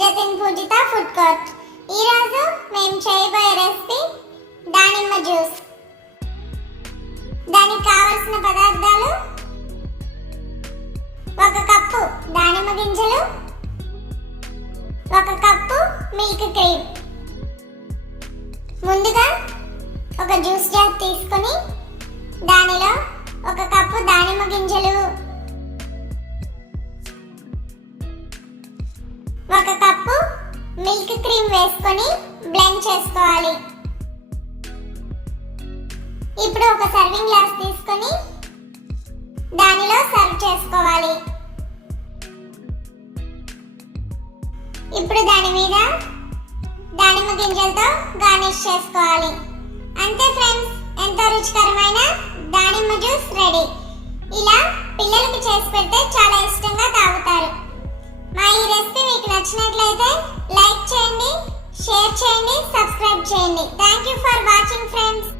జతిన్ పూజిత food court. ఈరోజు మేము చేయబోయే రెసిపీ దానిమ్మ జ్యూస్. దానికి కావలసిన పదార్థాలు: 1 కప్పు దానిమ్మ గింజలు, 1 కప్పు మిల్క్ క్రీమ్. ముందుగా ఒక జ్యూస్ జార్ తీసుకొని దానిలో 1 కప్పు దానిమ్మ గింజలు, 1 కప్పు మిల్క్ క్రీమ్ వేసుకొని బ్లెండ్ చేసుకోవాలి. ఇప్పుడు ఒక సర్వింగ్ గ్లాస్ తీసుకొని దానిలో సర్వ్ చేసుకోవాలి. ఇప్పుడు దాని మీద దానిమ్మ గింజలతో గార్నిష్ చేసుకోవాలి. అంతే ఫ్రెండ్స్, ఎంతో రుచికరమైన దానిమ్మ జ్యూస్ రెడీ. ఇలా పిల్లలకి చేసి పెడితే చాలా ఇష్టంగా తాగుతారు. మా ఈ రెసిపీ మీకు నచ్చినట్లయితే లైక్ చేయండి, షేర్ చేయండి, సబ్స్క్రైబ్ చేయండి. Thank you for watching friends.